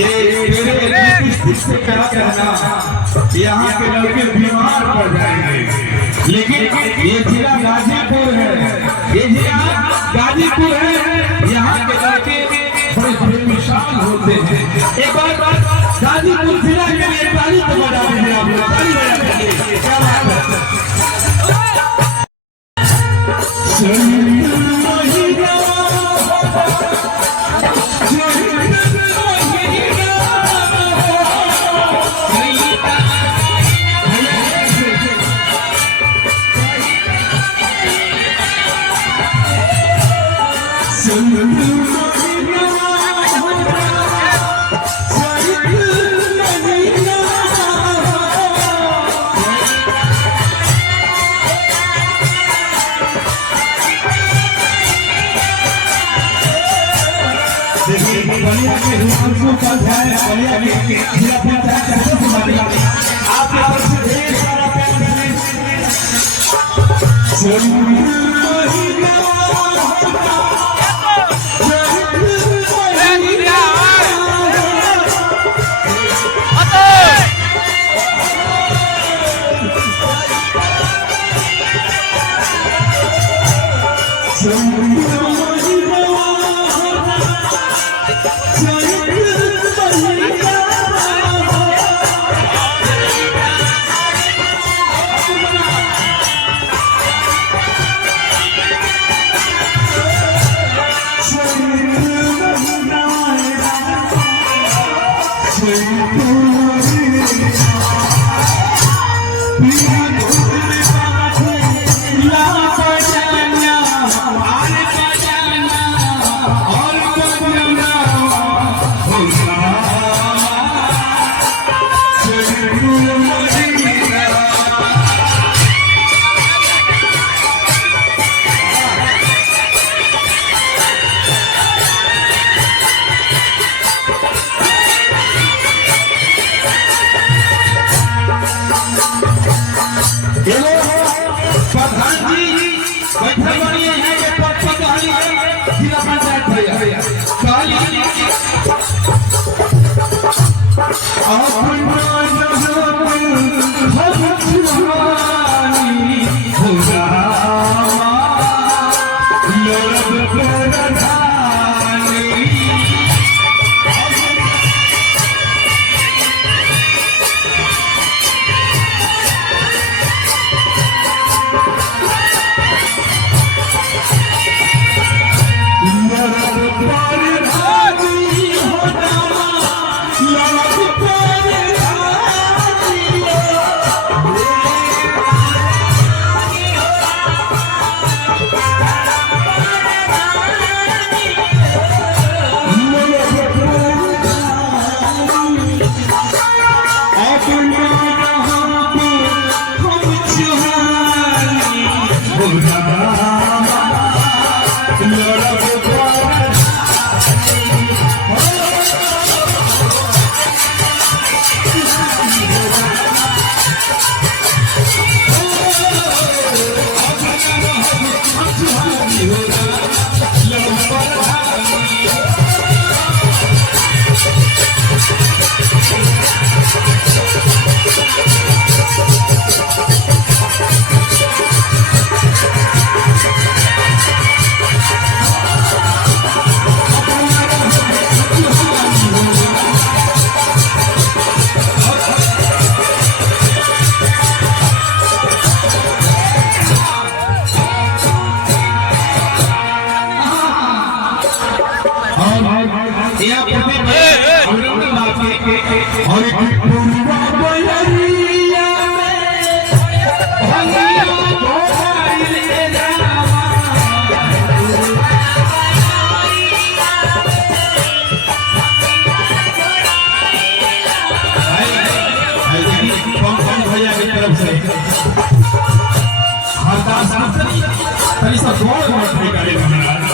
ये से क्या कहना, यहाँ के लड़के बीमार पड़ जाएंगे, लेकिन ये जिला गाजीपुर है, ये जिला गाजीपुर है, यहाँ के लड़के बड़े बेमिसाल होते हैं। एक बार गाजीपुर जिला के लिए ताली तो बजा दीजिए आप लोग, ताली बजा दीजिए, क्या बात है।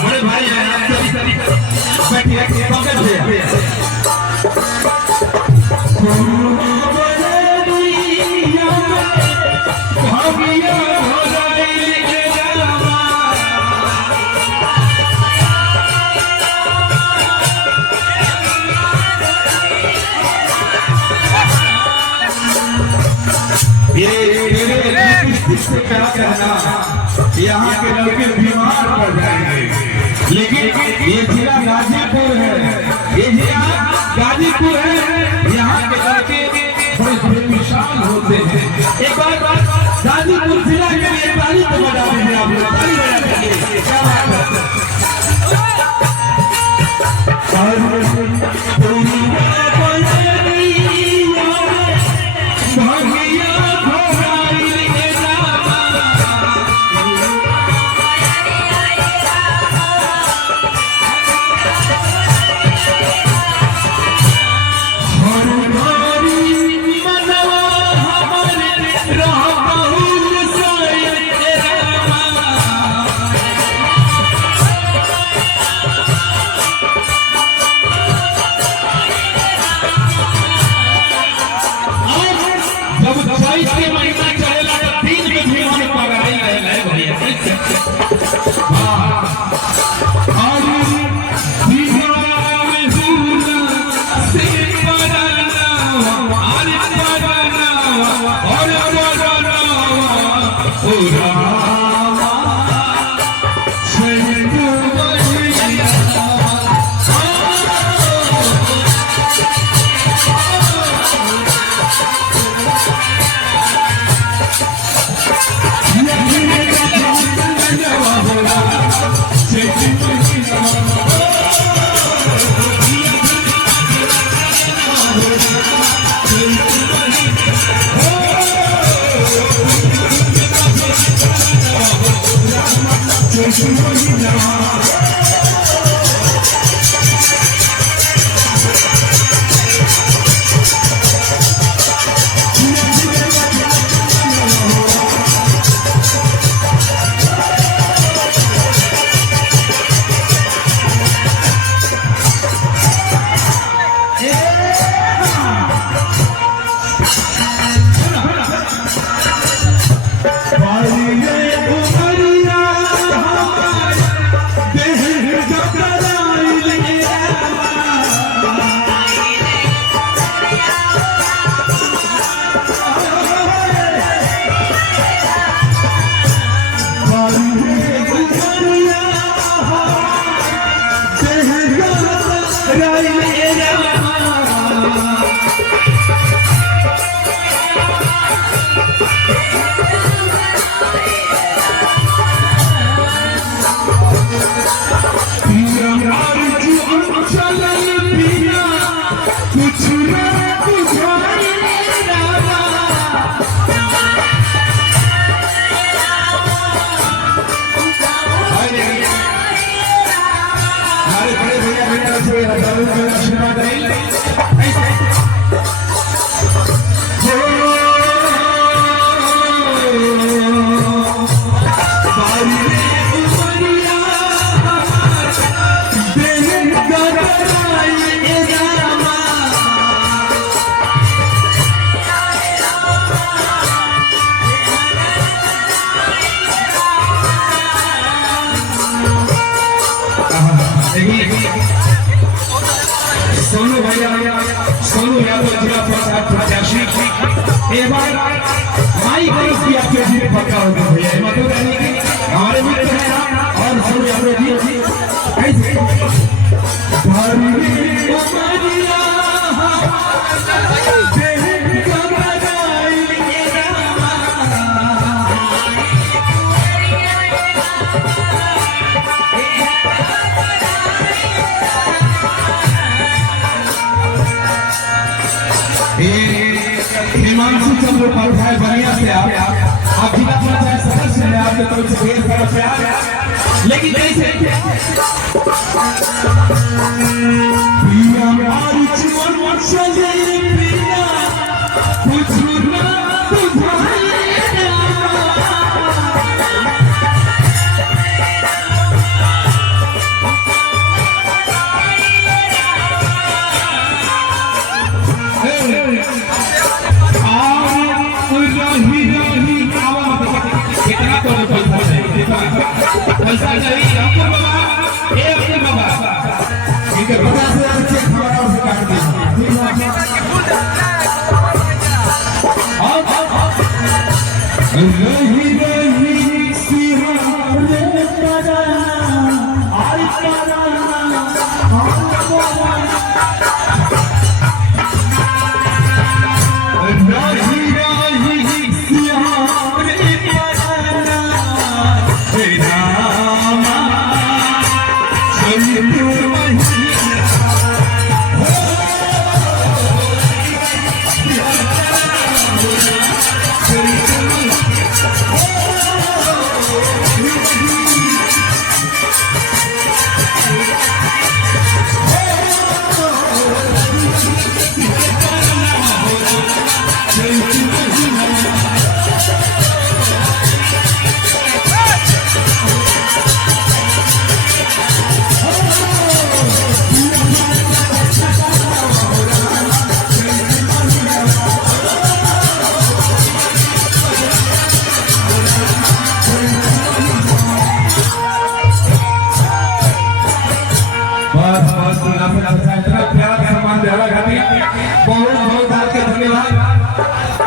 बड़े भाई बैठिए से क्या कहना, यहाँ के लड़के बीमार पड़ जाएंगे। लेकिन ये जिला गाजीपुर है, ये जिला गाजीपुर है, यहाँ के लड़के बड़े विशाल होते हैं। एक बार गाजीपुर जिला के लिए ताली तो बजा दीजिए आप लोग, ताली बजा दीजिए। क्या बात है। सोनू भैया, सोनू यादव जिला प्रत्याशी एक बार माई गणेश की आपके जी में पक्का होगा भैया, मतलब हमारे मित्र हैं और सोनू यादव जी कैसे हिमांशु चंद्र उपाध्याय बनिया से आप जिला पंचायत सदस्य हैं, आपके तरफ से ढेर सारा प्यार है। लेकिन कैसे पैसा चाहिए अंकुर बाबा, ए अंकुर बाबा, इनके 50,000 चेक हमारा से काट दीजिए। और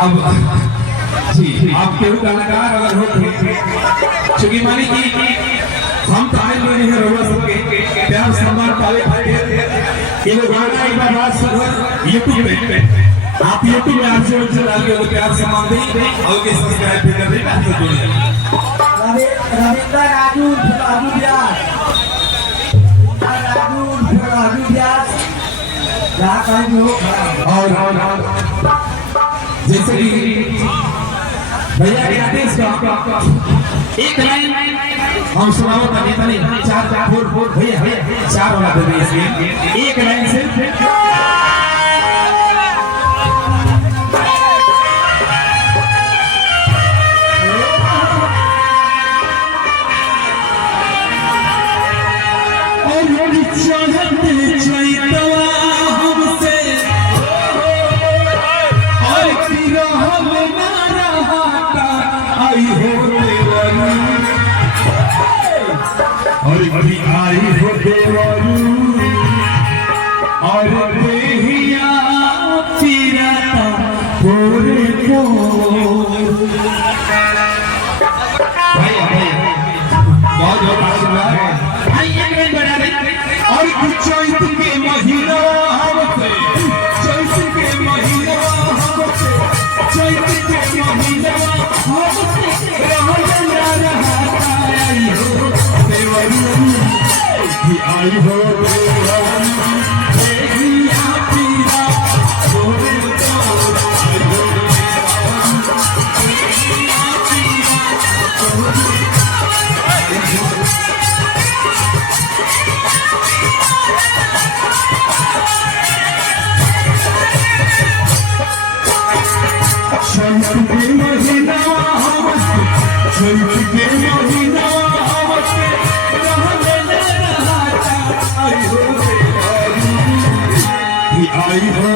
अब जी आप केहू कलाकार अगर हो चूंकि मानी कि हम तो आए लोग हैं रोला सबके प्यार सम्मान पावे ये लोग गाना एक बार बात सुनो यूट्यूब पे आप यूट्यूब में आपसे उनसे डाल के वो प्यार सम्मान दें और के सब्सक्राइब भी कर दें बात को जोड़ें रविंद्र राजू व्यास और जैसे कि भैया के आदेश का एक लाइन हम सुनाओ ताकि तनी चार फोर भैया चार बना दे इसलिए एक लाइन से और अभी आई हो देवरू और देहिया चिरता पूरे को भैया बहुत बहुत आशीर्वाद है भाई एक मिनट बना दे और चैत के महीना हमसे चैत के महीना हमसे चैत के महीना हमसे आई हो आई हो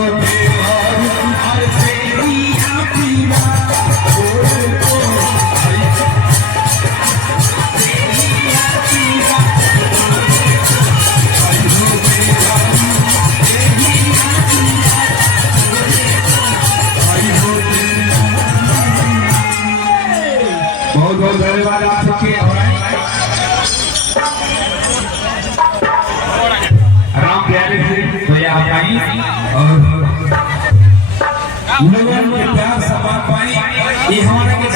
बहुत बहुत धन्यवाद आप सबके राम प्यारे से भैया आप आइए और लोगों के प्यार सम्मान पाए ये हमारे के